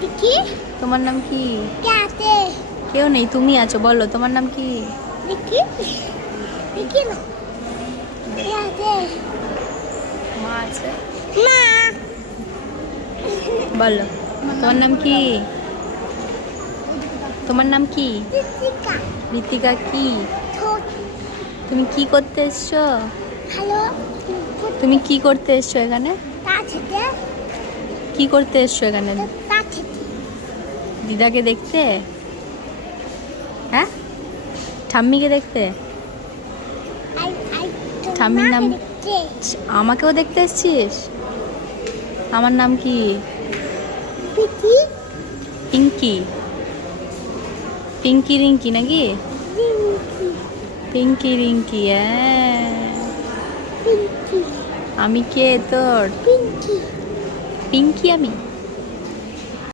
দেখি তোমার নাম কি? কে আছে? কেউ নেই, তুমি আছো, বলো তোমার নাম কি? দেখি দেখি না কে আছে? মা আছে। মা বলো তোমার নাম কি? তোমার নাম কি? ঋতিকা ঋতিকা কি? ছোট তুমি কি করতে এসছো? হ্যালো তুমি কি করতে এসছো এখানে? তাতে কি করতে এসছো এখানে? তাতে দিদাকে দেখতে? হ্যাঁ, ঠাম্মিকে দেখতে? আই আই ঠাম্মির নাম? দেখতে আমাকেও দেখতে এসছিস? আমার নাম কি? পিটি পিঙ্কি। পিঙ্কি রিঙ্কি নাকি? রিঙ্কি পিঙ্কি রিঙ্কি, হ্যাঁ। পিঙ্কি আমি কে তোর? পিঙ্কি পিঙ্কি আমি?